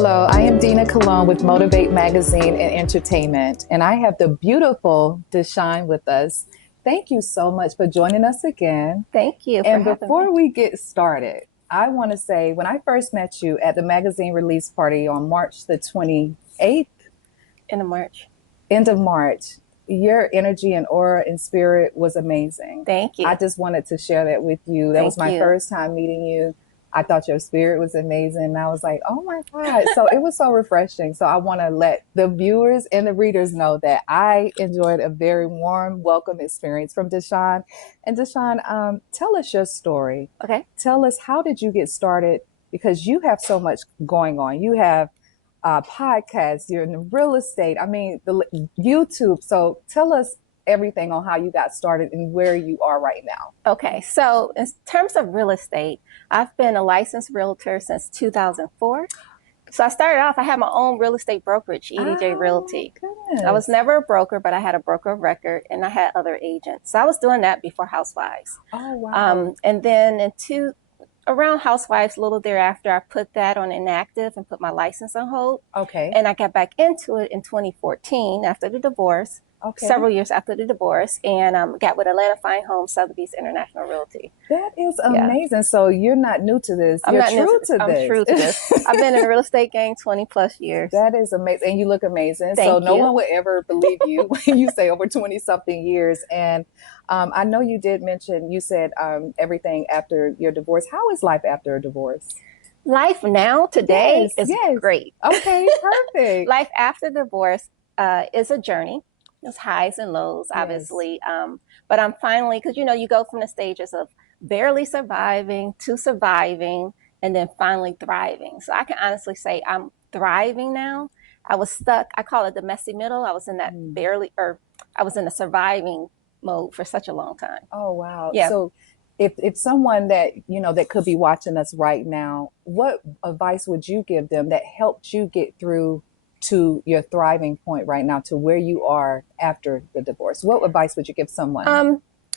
Hello, I am Dina Cologne with Motivate Magazine and Entertainment, and I have the beautiful DeShawn with us. Thank you so much for joining us again. Thank you for And having me. before we get started, I want to say when I first met you at the magazine release party on March the 28th, In the March. end of March, your energy and aura and spirit was amazing. Thank I you. just wanted to share that with you. That was Thank my you. first time meeting you. I thought your spirit was amazing. And I was like, oh my God. So it was so refreshing. So I want to let the viewers and the readers know that I enjoyed a very warm, welcome experience from DeShawn. And DeShawn, tell us your story. Okay. Tell us, how did you get started? Because you have so much going on. You have podcasts, you're in the real estate, I mean, the YouTube. So tell us everything on how you got started and where you are right now. Okay. So, in terms of real estate, I've been a licensed realtor since 2004. So, I started off, I had my own real estate brokerage, EDJ Oh, Realty. I was goodness. never a broker, but I had a broker of record and I had other agents. So, I was doing that before Housewives. Oh, wow. And then around Housewives, a little thereafter, I put that on inactive and put my license on hold. Okay. And I got back into it in 2014 after the divorce, Okay. several years after the divorce, and got with Atlanta Fine Home Sotheby's International Realty. That is Yeah, amazing. So you're not new to this. I'm You're not new to true this. to I'm this. true to this. I've been in the real estate game 20 plus years. That is amazing. And you look amazing. So Thank no you. one would ever believe you when you say over 20 something years. And I know you did mention, you said everything after your divorce. How is life after a divorce? Life now, today, Yes, is yes. great. Okay, perfect. Life after divorce is a journey. There's highs and lows, Yes. obviously. But I'm finally, because you go from the stages of barely surviving to surviving and then finally thriving. So I can honestly say I'm thriving now. I was stuck. I call it the messy middle. I was in that Mm. barely, or I was in the surviving mode for such a long time. Oh, wow. Yeah. So if someone that, that could be watching us right now, what advice would you give them that helped you get through to your thriving point right now, to where you are after the divorce? What advice would you give someone?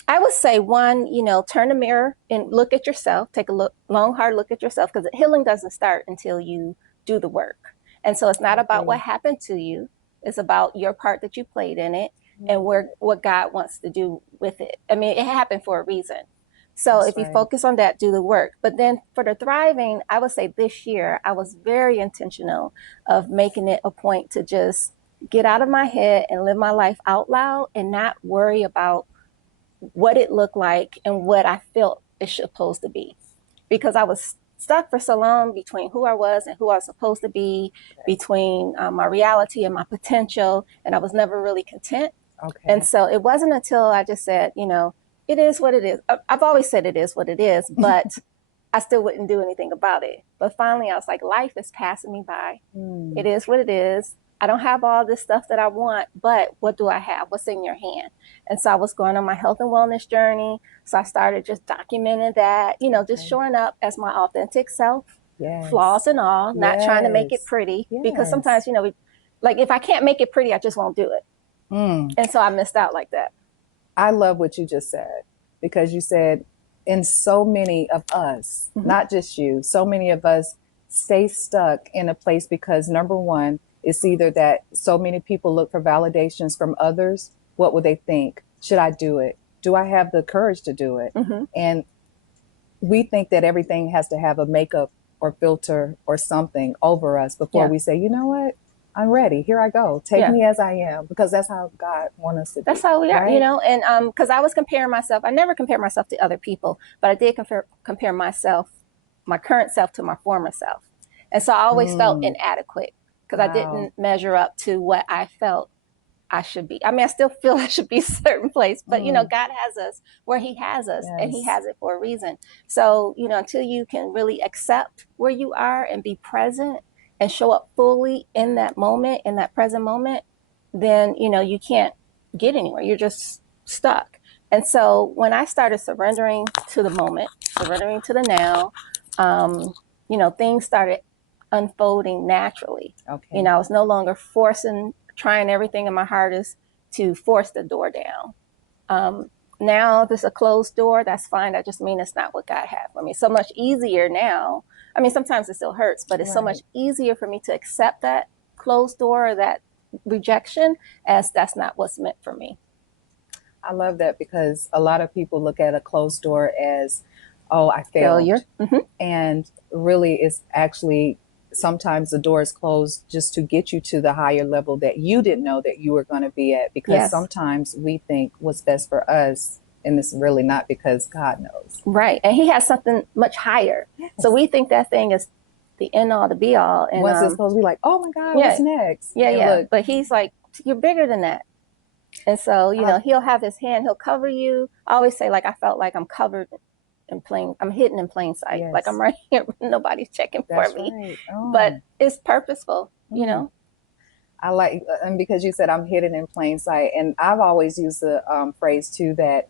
I would say one, turn the mirror and look at yourself. Take a long, hard look at yourself because healing doesn't start until you do the work. And so it's I not about what agree. happened to you. It's about your part that you played in it and Mm, what God wants to do with it. I mean, it happened for a reason. So that's if you right. focus on that, do the work. But then for the thriving, I would say this year, I was very intentional of making it a point to just get out of my head and live my life out loud and not worry about what it looked like and what I felt it's supposed to be. Because I was stuck for so long between who I was and who I was supposed to be, between my reality and my potential, and I was never really content. And Okay. so it wasn't until I just said, it is what it is. I've always said it is what it is, but I still wouldn't do anything about it. But finally, I was like, life is passing me by. It Mm, is what it is. I don't have all this stuff that I want, but what do I have? What's in your hand? And so I was going on my health and wellness journey. So I started just documenting that, just okay. showing up as my authentic self, Yes. flaws and all, not trying to make it Yes. pretty. Because Yes. sometimes, like if I can't make it pretty, I just won't do it. Mm. And so I missed out like that. I love what you just said, because you said, in so many of us, Mm-hmm. not just you, so many of us stay stuck in a place because number one, it's either that so many people look for validations from others. What would they think? Should I do it? Do I have the courage to do it? Mm-hmm. And we think that everything has to have a makeup or filter or something over us before Yeah. we say, you know what? I'm ready. Here I go. Take Yeah. me as I am, because that's how God wants us to That's be, how we are, right? and because I was comparing myself, I never compare myself to other people, but I did compare myself, my current self, to my former self. And so I always felt Mm, inadequate because I wow. didn't measure up to what I felt I should be. I mean, I still feel I should be a certain place, but Mm, God has us where He has us, and He yes. has it for a reason. So, until you can really accept where you are and be present and show up fully in that moment, in that present moment, then, you can't get anywhere. You're just stuck. And so when I started surrendering to the moment, surrendering to the now, things started unfolding naturally. Okay. I was no longer trying everything in my hardest to force the door down. Um, Now, if it's a closed door, that's fine. That just means it's not what God had for me. So much easier now I mean, sometimes it still hurts, but it's so much Right. easier for me to accept that closed door or that rejection as that's not what's meant for me. I love that because a lot of people look at a closed door as, oh, I failed. Failure. Mm-hmm. And really, it's actually sometimes the door is closed just to get you to the higher level that you didn't know that you were going to be at. Because Yes. sometimes we think what's best for us, and it's really not because God knows. Right. And he has something much higher. Yes. So we think that thing is the end all, the be all. And once it's supposed to be like, oh my God, yeah, what's next? yeah, And yeah. look, But he's like, you're bigger than that. And so, you uh, know, he'll have his hand, he'll cover you. I always say, like, I felt like I'm covered in plain, I'm hidden in plain sight. Like I'm yes, right here, nobody's checking for that's me. right. But Oh, it's purposeful, you mm. know? I like, and because you said I'm hidden in plain sight, and I've always used the phrase too that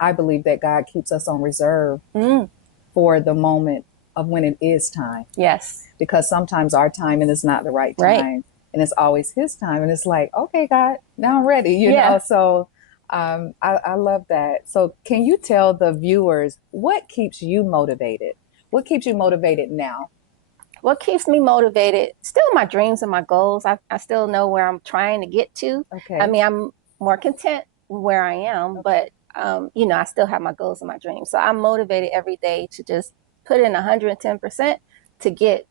I believe that God keeps us on reserve Mm, for the moment of when it is time. yes. Because sometimes our timing is not the right Right. time, and it's always His time. And it's like, okay, God, now I'm ready, you Yeah. know? So I love that. So, can you tell the viewers what keeps you motivated? What keeps you motivated now? What keeps me motivated? Still my dreams and my goals. I still know where I'm trying to get to. I Okay. mean, I'm more content where I am, Okay. but you know, I still have my goals and my dreams. So I'm motivated every day to just put in 110% to get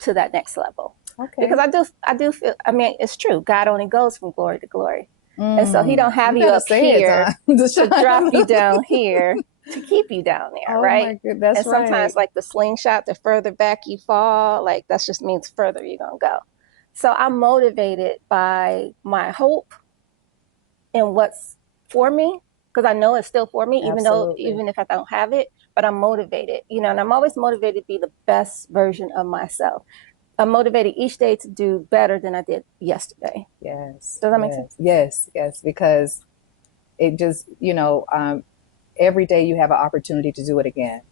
to that next level. Because Okay. I do feel, I mean, it's true. God only goes from glory to glory. And so he don't have You you better up say it, here Don. to drop you DeShawn. down here to keep you down there, Oh right? my God, that's And right. sometimes like the slingshot, the further back you fall, like that just means further you're gonna go. So I'm motivated by my hope and what's for me, because I know it's still for me, Absolutely. even if I don't have it, but I'm motivated, you know, and I'm always motivated to be the best version of myself. I'm motivated each day to do better than I did yesterday. Yes, Does that make sense? yes, yes, yes. Because it just, every day you have an opportunity to do it again.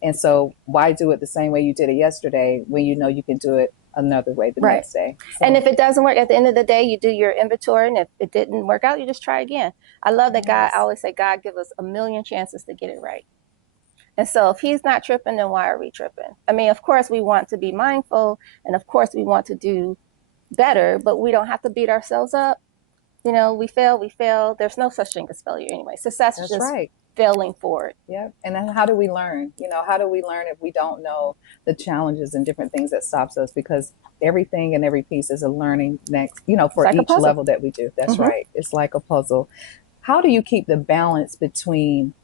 And so why do it the same way you did it yesterday when you know you can do it another way the Right. next day? And So, if it doesn't work at the end of the day, you do your inventory. And if it didn't work out, you just try again. I love that God, I yes, always say, God give us a million chances to get it right. And so if he's not tripping, then why are we tripping? I mean, of course, we want to be mindful. And of course, we want to do better, but we don't have to beat ourselves up. You know, we fail, we fail. There's no such thing as failure anyway. Success is that's just right. failing forward. Yeah. And then how do we learn? How do we learn if we don't know the challenges and different things that stops us? Because everything and every piece is a learning next, It's for like a each puzzle. level that we do. That's Mm-hmm. right. It's like a puzzle. How do you keep the balance between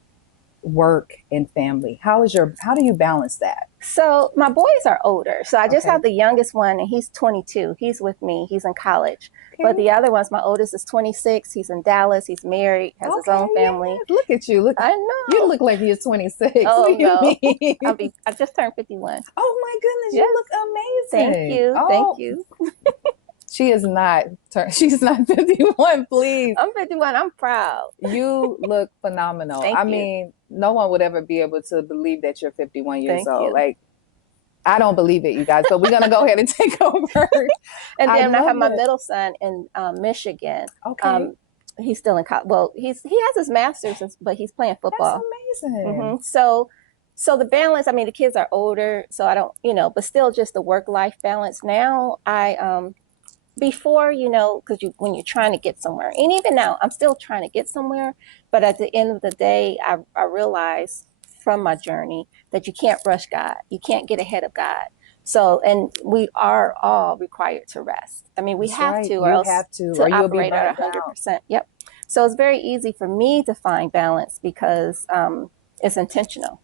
work and family? How do you balance that? So my boys are older. So I just have Okay. the youngest one, and he's 22. He's with me. He's in college. But Okay. the other ones, my oldest is 26. He's in Dallas. He's married, has his own Okay. family. Yes. Look at you. Look, I you know. look like you're 26. What Oh do you no, mean? I just turned 51. Oh my goodness, you Yes. look Thank amazing. you. Thank Oh, you. she is not she's not 51, please. I'm 51. I'm proud. You look phenomenal. Thank I you. mean, no one would ever be able to believe that you're 51 years Thank old. you. Like, I don't believe it, you guys, but we're going to go ahead and take over. And I then I have love my it. middle son in Michigan. Okay. Um, he's still in college. Well, he has his master's, but he's playing That's football. amazing. So the balance, I mean, the kids are older, so I don't, you know, but still just the work life balance. Now before, you know, because when you're trying to get somewhere, and even now I'm still trying to get somewhere, but at the end of the day, I realize from my journey that you can't rush God. You can't get ahead of God. So, and we are all required to rest. I mean, we That's have right. to, or You else have to, or to you'll be operate at burnt out. 100%. Yep. So it's very easy for me to find balance because it's intentional.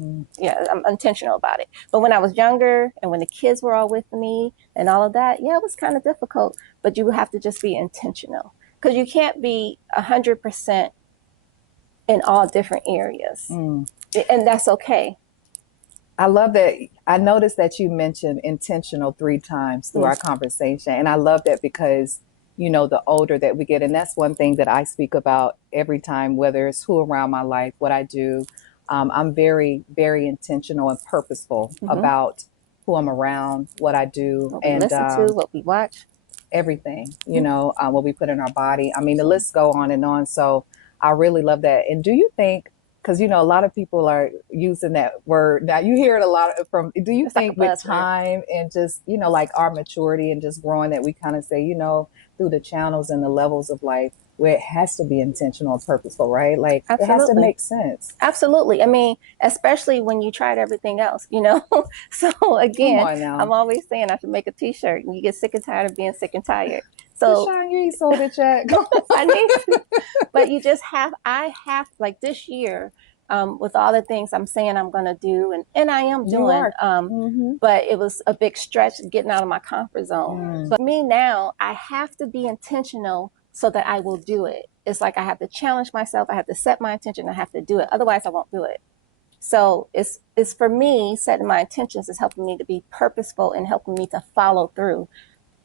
Mm. Yeah, I'm intentional about it. But when I was younger and when the kids were all with me and all of that, yeah, it was kind of difficult. But you have to just be intentional because you can't be 100% in all different areas, Mm. and that's okay. I love that. I noticed that you mentioned intentional 3 times through Mm. our conversation. And I love that because, the older that we get, and that's one thing that I speak about every time, whether it's who around my life, what I do. I'm very, very intentional and purposeful Mm-hmm. about who I'm around, what I do, What we and listen to, what we watch. everything, Mm-hmm. what we put in our body. I mean, the lists go on and on. So I really love that. And do you think because you know a lot of people are using that word now. You hear it a lot from. Do you It's like a think with buzzword. time and just like our maturity and just growing that we kind of say through the channels and the levels of life where it has to be intentional and purposeful, right? Like it has to Absolutely. make sense. Absolutely. I mean, especially when you tried everything else, you know? So Come again, on I'm now, always saying I should make a t-shirt and you get sick and tired of being sick and tired. So DeShawn, you ain't sold it yet. I need to, but you just have, I have like this year, with all the things I'm saying I'm going to do and I am You doing, are. Mm-hmm. but it was a big stretch getting out of my comfort zone. Mm. So me now, I have to be intentional so that I will do it. It's like I have to challenge myself. I have to set my intention. I have to do it. Otherwise, I won't do it. So it's for me, setting my intentions is helping me to be purposeful and helping me to follow through.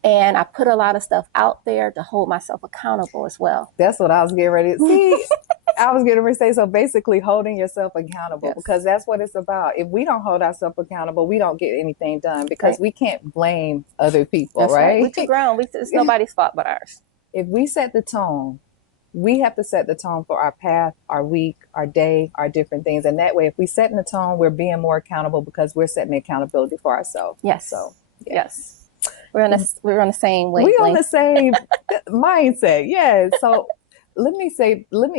And I put a lot of stuff out there to hold myself accountable as well. That's what I was getting ready to see. I was getting ready to say, so basically holding yourself accountable Yes. because that's what it's about. If we don't hold ourselves accountable, we don't get anything done because Right. we can't blame other people, That's right. We're right? too grown. It's nobody's fault but ours. If we set the tone, we have to set the tone for our path, our week, our day, our different things. And that way, if we set in the tone, we're being more accountable because we're setting the accountability for ourselves. So, Yes. yeah. Yes. We're on the same We on wavelength. the same mindset. Yeah. So let me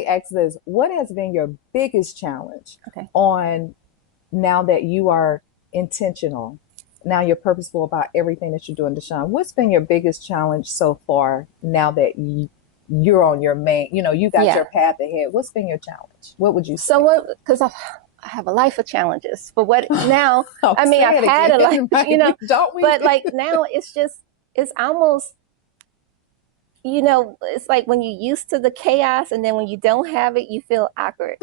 ask this. What has been your biggest challenge Okay. on now that you are intentional? Now you're purposeful about everything that you're doing, DeShawn. What's been your biggest challenge so far now that you're on your main, you got Yeah. your path ahead? What's been your challenge? What would you say? So what? Because I have a life of challenges. But what now? I'll I mean, say I've it had a life, again, right? Don't we? but like now it's almost, it's like when you're used to the chaos and then when you don't have it, you feel awkward.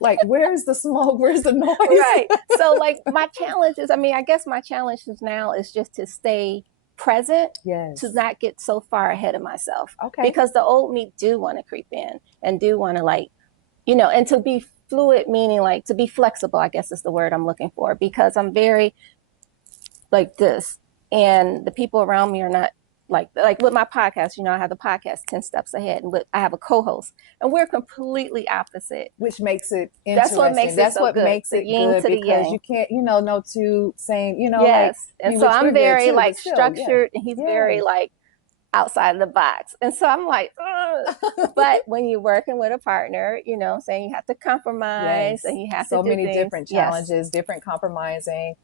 Like, where's the smoke? Where's the Right. noise? So like my challenge is, I mean, I guess my challenge is now is just to stay present, to Yes. not get so far ahead of myself Okay. because the old me do want to creep in and do want to like, and to be fluid, meaning like to be flexible, I guess is the word I'm looking for, because I'm very like this. And the people around me are not like with my podcast, I have the podcast 10 steps ahead and I have a co-host and we're completely opposite. Which makes it That's what interesting. makes it That's so what good. makes The it yin good to the because you yang. can't, no two same, like, Yes. I And mean, so which we're I'm good very too, but like still, yeah. structured and he's very Yes. like outside of the box. And so I'm like, ugh. But when you're working with a partner, saying you have to compromise Yes. and you have to So do many things. different Yes. challenges, different compromising,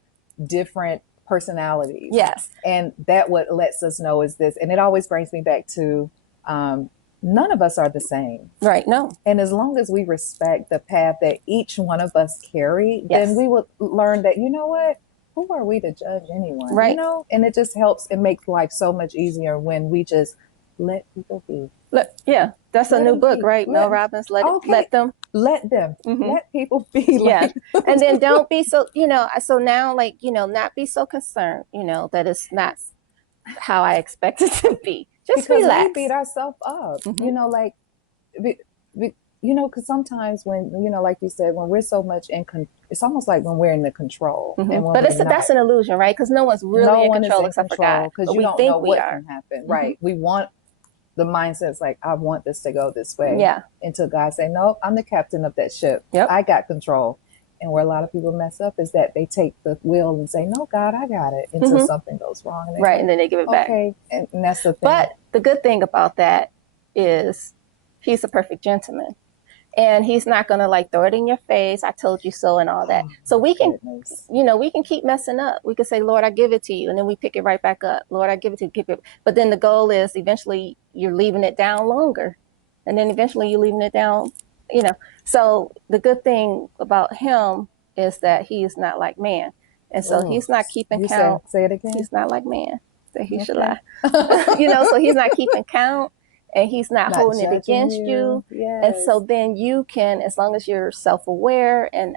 different personalities. Yes. And that what lets us know is this. And it always brings me back to none of us are the same. Right. No. And as long as we respect the path that each one of us carry, Yes. then we will learn that, you know what? Who are we to judge anyone? Right. And it just helps. It makes life so much easier when we just let people be. Yeah, that's a Let new them book, be. right? Mel Robbins, Okay. let them. Let them. Mm-hmm. Let people be. Yeah. Like, And then don't be so, so now, like, not be so concerned, that it's not how I expect it to be. Just because we relax. beat ourselves up, Mm-hmm. like, because sometimes when, like you said, when we're so much it's almost like when we're in the control. Mm-hmm. And when But we're not, that's an illusion, right? Because no one's really no in one is control in except for God. control because But you we don't know think we what are. can happen. Mm-hmm. Right. We want the mindset's like, I want this to go this way. Yeah. Until God say, no, I'm the captain of that ship. Yep. I got control. And where a lot of people mess up is that they take the wheel and say, no, God, I got it, until something goes wrong. And Right. like, And then they give it back. Okay. And that's the thing. But the good thing about that is he's a perfect gentleman. And he's not going to like throw it in your face. I told you so and all that. So we can, we can keep messing up. We can say, Lord, I give it to you. And then we pick it right back up. Lord, I give it to you. But then the goal is eventually you're leaving it down longer. And then eventually you're leaving it down, So the good thing about him is that he is not like man. And so he's not keeping count. Say it again. He's not like man. That he should lie. So he's not keeping count. And he's not holding it against you. Yes. And so then you can, as long as you're self-aware and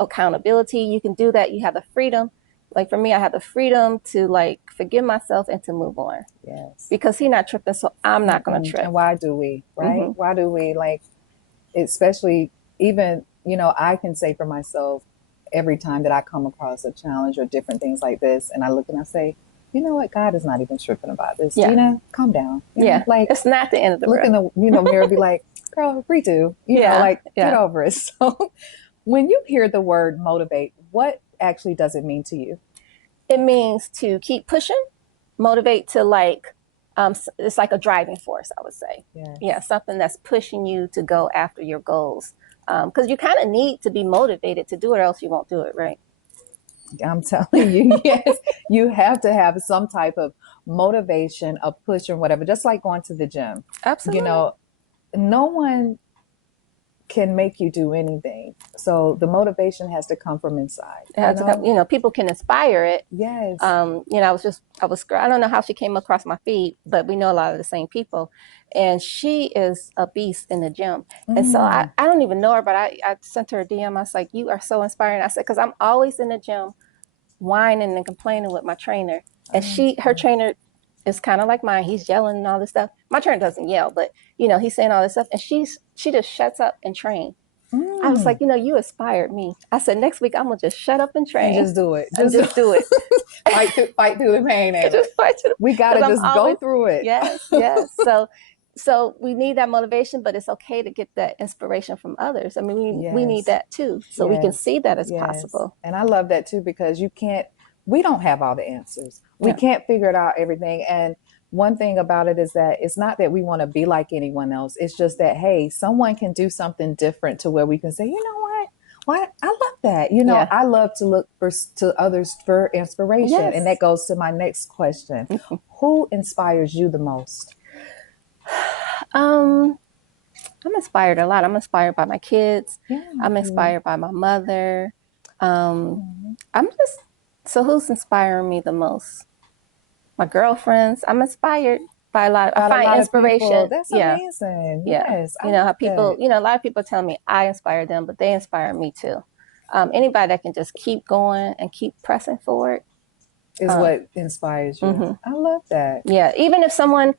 accountability, you can do that. You have the freedom. Like for me, I have the freedom to like forgive myself and to move on. Yes. Because he's not tripping, so I'm not going to trip. And why do we, right? Why do we, like, especially even, I can say for myself, every time that I come across a challenge or different things like this, and I look and I say, you know what? God is not even tripping about this. Yeah. Gina, calm down. Yeah. Like It's not the end of the look in world. the mirror, be like, girl, redo. Yeah. Like get Yeah. over it. So when you hear the word motivate, what actually does it mean to you? It means to keep pushing, motivate to like, it's like a driving force, I would say. Yeah, Yes. something that's pushing you to go after your goals. Because you kind of need to be motivated to do it, or else you won't do it, right? I'm telling you, yes, you have to have some type of motivation, a push or whatever, just like going to the gym. You Absolutely. know, no one can make you do anything. So the motivation has to come from inside, It has to come, people can inspire it. Yes. I don't know how she came across my feed, but we know a lot of the same people. And she is a beast in the gym. And so I, Mm. I don't even know her, but I sent her a DM. I was like, you are so inspiring. I said, because I'm always in the gym whining and complaining with my trainer. And her trainer is kind of like mine. He's yelling and all this stuff. My trainer doesn't yell, but he's saying all this stuff. And she just shuts up and trains. I was Mm. like, you inspired me. I said, next week I'm gonna just shut up and And train just do it. and just do it. Fight through the pain. And Just fight to we got to because I'm just go always through it. yes, yes. So we need that motivation, but it's okay to get that inspiration from others. I mean, we need Yes. that too, so we can Yes. see that it's Yes. possible. And I love that too because we don't have all the answers. We Yeah. can't figure it out everything. And one thing about it is that it's not that we want to be like anyone else. It's just that, hey, someone can do something different to where we can say, you know what? Why I love that. Yeah. I love to look to others for inspiration. And that Yes. goes to my next question. Who inspires you the most? Um, I'm inspired a lot. I'm inspired by my kids. Yeah. I'm inspired by my mother. Um, I'm just so who's inspiring me the most? My girlfriends. I'm inspired by a lot. I About a find lot of people. inspiration. That's Yeah, amazing. yeah. Yes. I You know love how that. people. A lot of people tell me I inspire them, but they inspire me too. Anybody that can just keep going and keep pressing forward. Is Um, what inspires you. mhm. I love that. Yeah, even if someone,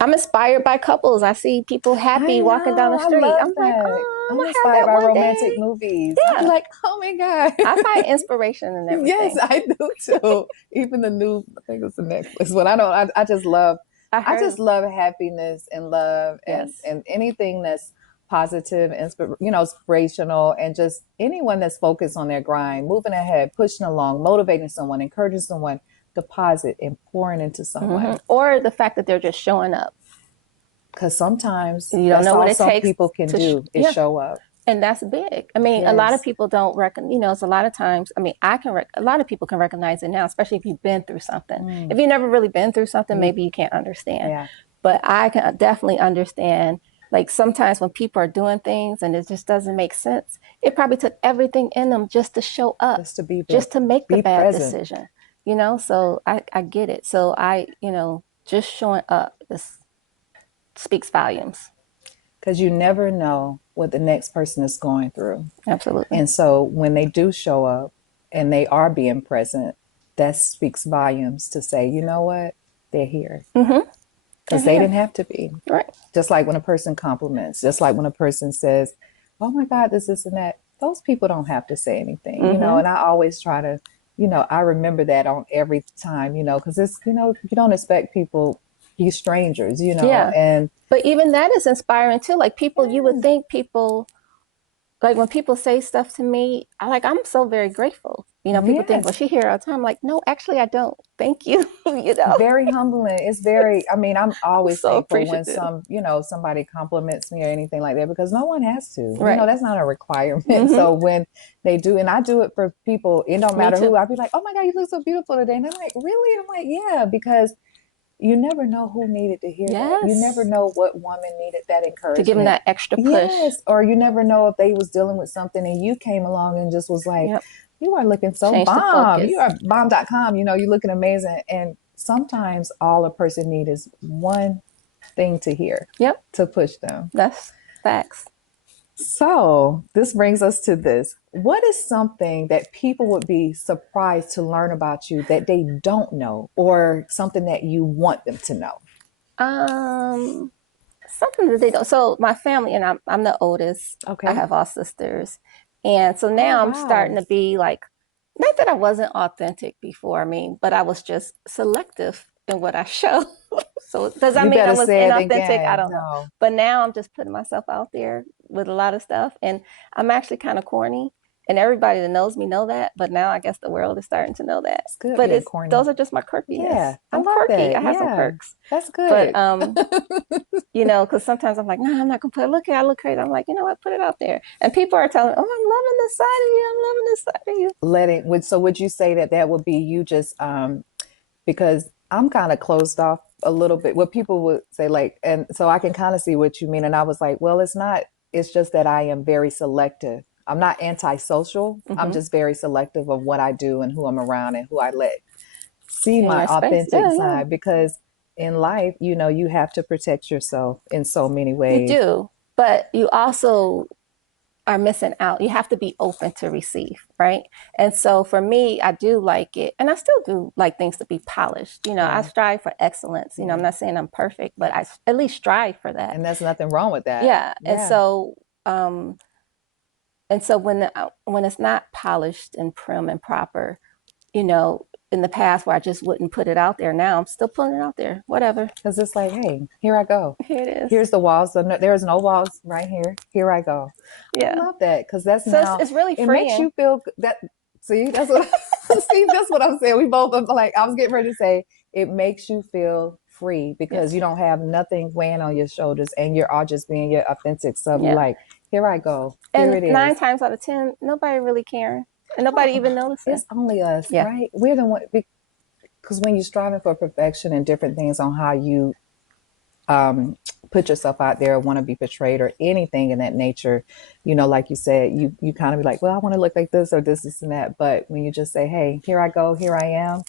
I'm inspired by couples. I see people I happy walking down the know. I street. love I'm like, that. oh, I'm I'm gonna have inspired that by one romantic day. movies. I'll be Yeah, like, oh my I find God. inspiration in Yes, everything. I do too. Even the new, I think it's the Netflix one. I I heard just of love happiness and love yes. and anything that's positive, inspirational, and just anyone that's focused on their grind, moving ahead, pushing along, motivating someone, encouraging someone, deposit and pouring into someone. Or the fact that they're just showing up. Because sometimes You don't that's know what all it some takes people can do is yeah, show up. and that's big. I mean, a lot of Yes. people don't reckon. It's a lot of times. I mean, a lot of people can recognize it now, especially if you've been through something. Mm. If you've never really been through something, You, maybe you can't understand. yeah. But I can definitely understand. Like sometimes when people are doing things and it just doesn't make sense, it probably took everything in them just to show up, Just to be there, just to make the be bad present. decision. So I get it. So just showing up this speaks volumes. Because you never know what the next person is going through. Absolutely. And so when they do show up and they are being present, that speaks volumes to say, you know what? They're here. Mm-hmm. They're Because they here. didn't have to be. Right. Just like when a person compliments, just like when a person says, oh my God, this and that. Those people don't have to say anything, Mm-hmm. and I always try to, I remember that on every time, because it's, you don't expect people, these strangers, Yeah. and But even that is inspiring too. Like people, you would yeah, think people, like when people say stuff to me, I'm so very grateful. People think, well, yes, she here all the time. I'm like, no, actually, I don't. Thank you. very humbling. It's very, I mean, I'm I'm always so thankful when appreciative. somebody compliments me or anything like that because no one has to, Right. that's not a requirement. Mm-hmm. So when they do, and I do it for people, it don't Me matter who, too. I'd be like, oh my God, you look so beautiful today. And they're like, really? And I'm like, yeah, because you never know who needed to hear that. You never Yes. know what woman needed that To give them encouragement. that extra push. Yes. Or you never know if they was dealing with something and you came along and just was like, Yep. you are looking so Change the bomb. You focus. are bomb.com. You're looking amazing. And sometimes all a person needs is one thing to hear Yep. to push them. That's facts. So this brings us to this. What is something that people would be surprised to learn about you that they don't know, or something that you want them to know? Um, Something that they don't. So my family and I'm the oldest. I Okay. have all sisters, and so Oh, now I'm starting wow. to be like Not that I wasn't authentic before, I mean, but I was just selective in what I show. So does that You mean I better was say it inauthentic? I again. don't know. No. But now I'm just putting myself out there with a lot of stuff. And I'm actually kind of corny. And everybody that knows me know that. But now I guess the world is starting to know that. It's good But being it's corny. those are just my quirkiness. Yeah, I I'm love quirky. I that. have some Yeah, quirks. that's But good. you know, because sometimes I'm like, no, I'm not gonna put it. Look here, I look crazy. I'm like, you know what, put it out there. And people are telling me, oh, I'm loving this side of you. I'm loving this side of you. Letting would you say that that would be you just because I'm kind of closed off a little bit. What people would say, like, and so I can kind of see what you mean. And I was like, well, it's not, it's just that I am very selective. I'm not antisocial. I'm Mm-hmm. just very selective of what I do and who I'm around and who I let see In my your space. authentic Yeah, yeah. side because in life, you know, you have to protect yourself in so many You ways. do. But you also are missing out. You have to be open to receive, right? And so for me, I do like it. And I still do like things to be polished. You know, I Yeah. strive for excellence. You know, I'm Yeah. not saying I'm perfect, but I at least strive for that. And there's nothing wrong with that. Yeah. Yeah. Um, and so when it's not polished and prim and proper, you know, in the past where I just wouldn't put it out there, now I'm still putting it out there. Whatever. Because it's like, hey, here I go. Here it is. Here's the walls. So there's no walls right here. Here I go. I Yeah. love that because that's So now, it's really it makes freeing. you feel that. See, that's what, see, that's what I'm saying. We both, I'm like, I was getting ready to say, it makes you feel free because Yes. you don't have nothing weighing on your shoulders and you're all just being your authentic self. You're Yeah. like, here I go. Here And it nine is. times out of 10, nobody really caring. And nobody No, even noticing. it's only us, Yeah. right? We're the one, because when you're striving for perfection and different things on how you um, put yourself out there, want to be portrayed, or anything in that nature, you know, like you said, you kind of be like, well, I want to look like this or this and that. But when you just say, hey, here I go, here I am.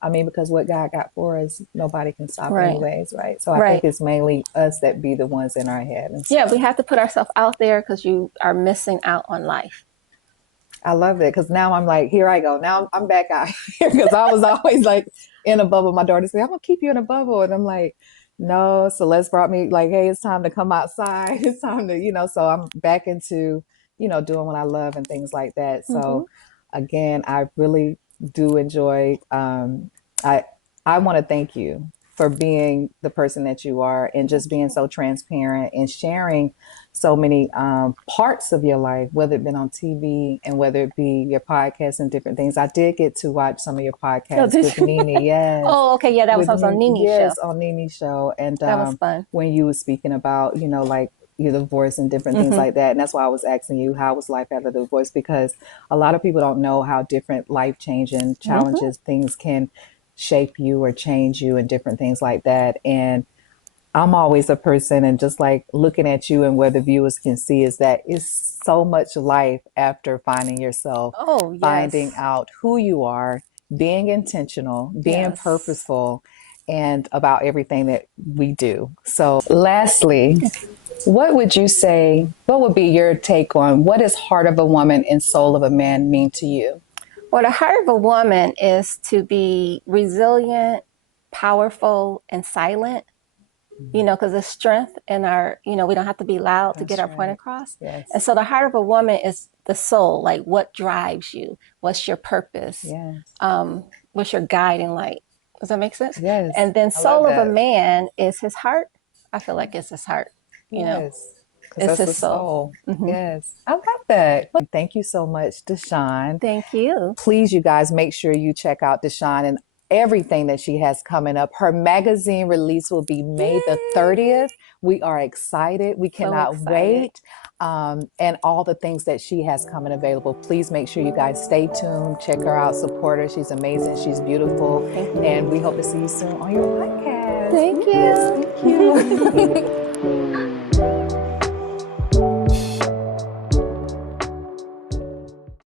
I mean, because what God got for us, nobody can stop Right. anyways, right? So I think Right. it's mainly us that be the ones in our head and Yeah, we stuff. have to put ourselves out there because you are missing out on life. I love it because now I'm like, here I go. Now I'm back out here because I was always like in a bubble. My daughter said, I'm gonna keep you in a bubble, and I'm like, no. Celeste brought me like, hey, it's time to come outside. It's time to, you know. So I'm back into, you know, doing what I love and things like that. Mm-hmm. So again, I really do enjoy. I I want to thank you for being the person that you are and Thank just being you. so transparent and sharing so many parts of your life, whether it been on TV and whether it be your podcast and different things. I did get to watch some of your No, podcasts did with you? Nene, yes, Oh, okay. Yeah, that was with also on Nini's show. yes on Nene's show, and That was fun. when you were speaking about, you know, like your divorce and different things Mm-hmm. like that, and that's why I was asking you how was life after the divorce because a lot of people don't know how different life changing Mm-hmm. challenges things can shape you or change you and different things like that. And I'm always a person, and just like looking at you and where the viewers can see is that it's so much life after finding yourself, Oh, finding yes. out who you are, being intentional, being Yes. purposeful, and about everything that we do. So, lastly, what would you say? What would be your take on what is heart of a woman and soul of a man mean to you? Well, the heart of a woman is to be resilient, powerful, and silent. You know, because there's strength in our, you know, we don't have to be loud to get That's our point right. across. And Yes. so the heart of a woman is the soul, like what drives you, what's your purpose, Yes. what's your guiding light. Does that make sense? Yes. And then I love soul of a that. man is his heart. I feel like it's his heart, you know, Yes, because it's that's his the soul. soul. Hmm. Yes, I love that. Thank you so much, DeShawn. Thank you. Please, you guys, make sure you check out DeShawn and everything that she has coming up. Her magazine release will be May the Yay! 30th. We are excited. We So cannot excited. wait. And all the things that she has coming available. Please make sure you guys stay tuned, check her out, support her. She's amazing. She's beautiful. Thank And you. we hope to see you soon on your podcast. Thank Yes, thank you. you.